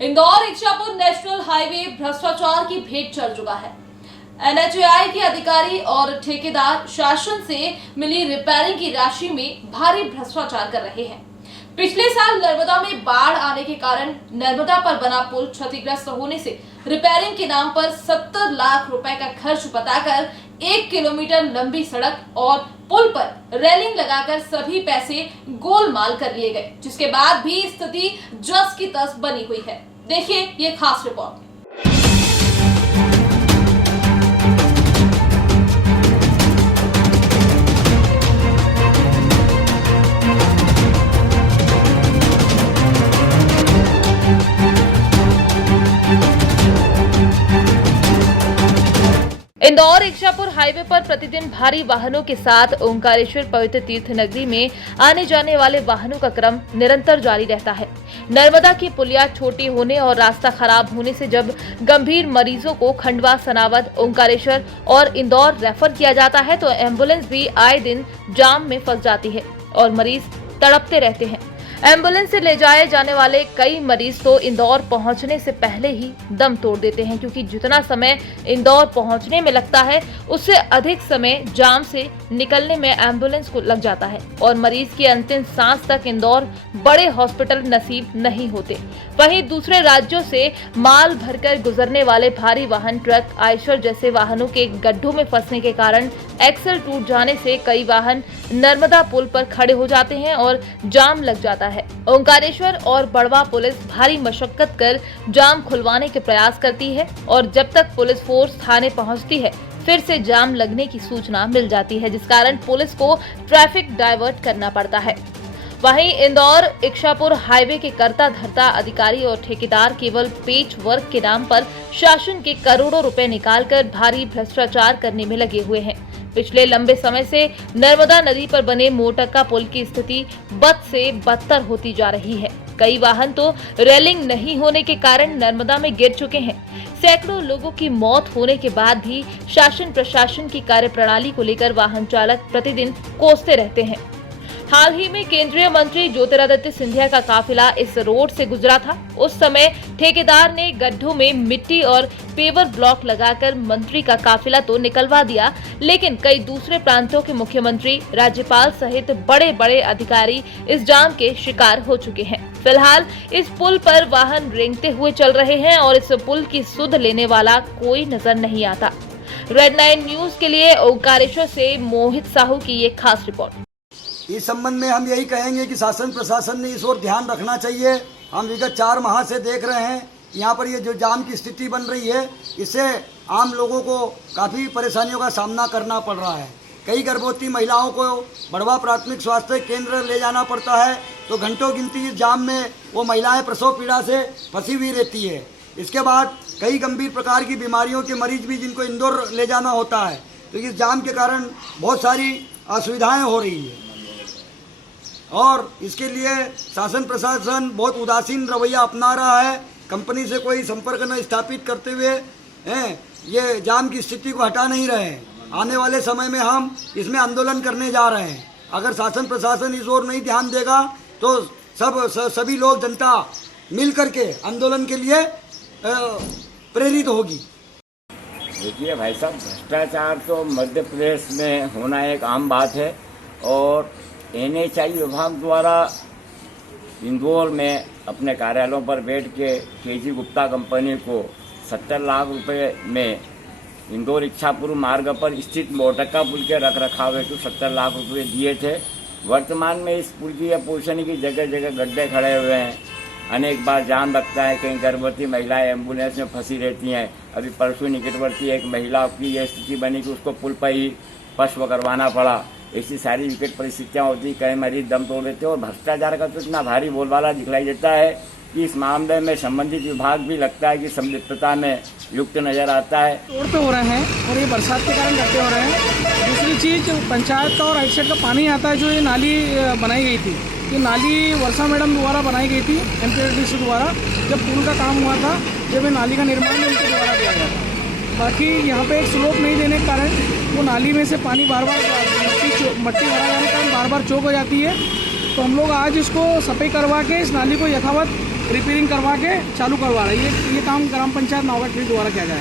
Indore Ichhapur national highway भ्रष्टाचार की भेंट चढ़ चुका है। NHAI के अधिकारी और ठेकेदार शासन से मिली रिपेयरिंग की राशि में भारी भ्रष्टाचार कर रहे हैं। पिछले साल नर्मदा में बाढ़ आने के कारण नर्मदा पर बना पुल क्षतिग्रस्त होने से रिपेयरिंग के नाम पर 70 लाख रुपए का खर्च बताकर 1 किलोमीटर लंबी सड़क और पुल पर रेलिंग लगाकर सभी पैसे गोलमाल कर लिए गए, जिसके बाद भी स्थिति जस की तस बनी हुई है। देखिए ये खास रिपोर्ट। इंदौर इच्छापुर हाईवे पर प्रतिदिन भारी वाहनों के साथ ओंकारेश्वर पवित्र तीर्थ नगरी में आने जाने वाले वाहनों का क्रम निरंतर जारी रहता है। नर्मदा की पुलिया छोटी होने और रास्ता खराब होने से जब गंभीर मरीजों को खंडवा, सनावद, ओंकारेश्वर और इंदौर रेफर किया जाता है तो एम्बुलेंस भी आए दिन जाम में फंस जाती है और मरीज तड़पते रहते हैं। एम्बुलेंस से ले जाए जाने वाले कई मरीज तो इंदौर पहुंचने से पहले ही दम तोड़ देते हैं, क्योंकि जितना समय इंदौर पहुंचने में लगता है उससे अधिक समय जाम से निकलने में एम्बुलेंस को लग जाता है और मरीज की अंतिम सांस तक इंदौर बड़े हॉस्पिटल नसीब नहीं होते। वहीं दूसरे राज्यों से माल भरकर गुजरने वाले भारी वाहन, ट्रक, आयशर जैसे वाहनों के गड्ढों में फंसने के कारण एक्सल टूट जाने से कई वाहन नर्मदा पुल पर खड़े हो जाते हैं और जाम लग जाता है। ओंकारेश्वर और बड़वा पुलिस भारी मशक्कत कर जाम खुलवाने के प्रयास करती है और जब तक पुलिस फोर्स थाने पहुंचती है फिर से जाम लगने की सूचना मिल जाती है, जिस कारण पुलिस को ट्रैफिक डाइवर्ट करना पड़ता है। वहीं इंदौर इच्छापुर हाईवे के कर्ता धर्ता अधिकारी और ठेकेदार केवल पेच वर्क के नाम पर शासन के करोड़ों रुपए निकालकर भारी भ्रष्टाचार करने में लगे हुए हैं। पिछले लंबे समय से नर्मदा नदी पर बने मोटक्का पुल की स्थिति बद से बदतर होती जा रही है। कई वाहन तो रेलिंग नहीं होने के कारण नर्मदा में गिर चुके हैं। सैकड़ों लोगों की मौत होने के बाद भी शासन प्रशासन की कार्यप्रणाली को लेकर वाहन चालक प्रतिदिन कोसते रहते हैं। हाल ही में केंद्रीय मंत्री ज्योतिरादित्य सिंधिया का काफिला इस रोड से गुजरा था। उस समय ठेकेदार ने गड्ढों में मिट्टी और पेवर ब्लॉक लगाकर मंत्री का काफिला तो निकलवा दिया, लेकिन कई दूसरे प्रांतों के मुख्यमंत्री, राज्यपाल सहित बड़े बड़े अधिकारी इस जाम के शिकार हो चुके हैं। फिलहाल इस पुल पर वाहन रेंगते हुए चल रहे हैं और इस पुल की सुध लेने वाला कोई नजर नहीं आता। रेड 9 न्यूज के लिए ओंकारेश्वर से मोहित साहू की ये खास रिपोर्ट। इस संबंध में हम यही कहेंगे कि शासन प्रशासन ने इस ओर ध्यान रखना चाहिए। हम विगत 4 माह से देख रहे हैं यहाँ पर ये जो जाम की स्थिति बन रही है, इससे आम लोगों को काफ़ी परेशानियों का सामना करना पड़ रहा है। कई गर्भवती महिलाओं को बड़वा प्राथमिक स्वास्थ्य केंद्र ले जाना पड़ता है तो घंटों गिनती इस जाम में वो महिलाएं प्रसव पीड़ा से फंसी हुई रहती है। इसके बाद कई गंभीर प्रकार की बीमारियों के मरीज भी जिनको इंदौर ले जाना होता है, तो इस जाम के कारण बहुत सारी असुविधाएँ हो रही है और इसके लिए शासन प्रशासन बहुत उदासीन रवैया अपना रहा है। कंपनी से कोई संपर्क न स्थापित करते हुए ये जाम की स्थिति को हटा नहीं रहे हैं। आने वाले समय में हम इसमें आंदोलन करने जा रहे हैं। अगर शासन प्रशासन इस ओर नहीं ध्यान देगा तो सभी लोग, जनता मिल करके आंदोलन के लिए प्रेरित होगी। देखिए भाई साहब, भ्रष्टाचार तो मध्य प्रदेश में होना एक आम बात है और NHAI विभाग द्वारा इंदौर में अपने कार्यालयों पर बैठ के KG गुप्ता कंपनी को 70 लाख रुपए में इंदौर इच्छापुर मार्ग पर स्थित मोटक्का पुल के रख रखाव हेतु 70 लाख रुपए दिए थे। वर्तमान में इस पुल की या पोषण की जगह जगह गड्ढे खड़े हुए हैं। अनेक बार जाम लगता है, कहीं गर्भवती महिलाएं एम्बुलेंस में फंसी रहती हैं। अभी परसों निकटवर्ती एक महिला की यह स्थिति बनी कि उसको पुल पर ही प्रसव करवाना पड़ा। ऐसी सारी विकट परिस्थितियाँ होती, कई मरीज दम तोड़ देते हैं और भ्रष्टाचार का तो इतना भारी बोलबाला दिखलाई देता है कि इस मामले में संबंधित विभाग भी लगता है कि संलिप्तता में युक्त नजर आता है। रोड पे हो रहे हैं और ये बरसात के कारण गड्ढे हो रहे हैं। दूसरी चीज़, पंचायत का और राइट साइड का पानी आता है, जो ये नाली बनाई गई थी, ये नाली वर्षा मैडम द्वारा बनाई गई थी, MPRDC द्वारा। जब पुल का काम हुआ था, जब ये नाली का निर्माण उनके द्वारा किया गया था। बाकी यहाँ पे एक स्लोप नहीं देने के कारण वो नाली में से पानी बार बार मट्टी भरा जाने के कारण बार बार चौक हो जाती है। तो हम लोग आज इसको सफाई करवा के इस नाली को यथावत रिपेयरिंग करवा के चालू करवा रहे हैं। ये काम ग्राम पंचायत नावगढ़ द्वारा किया जाएगा।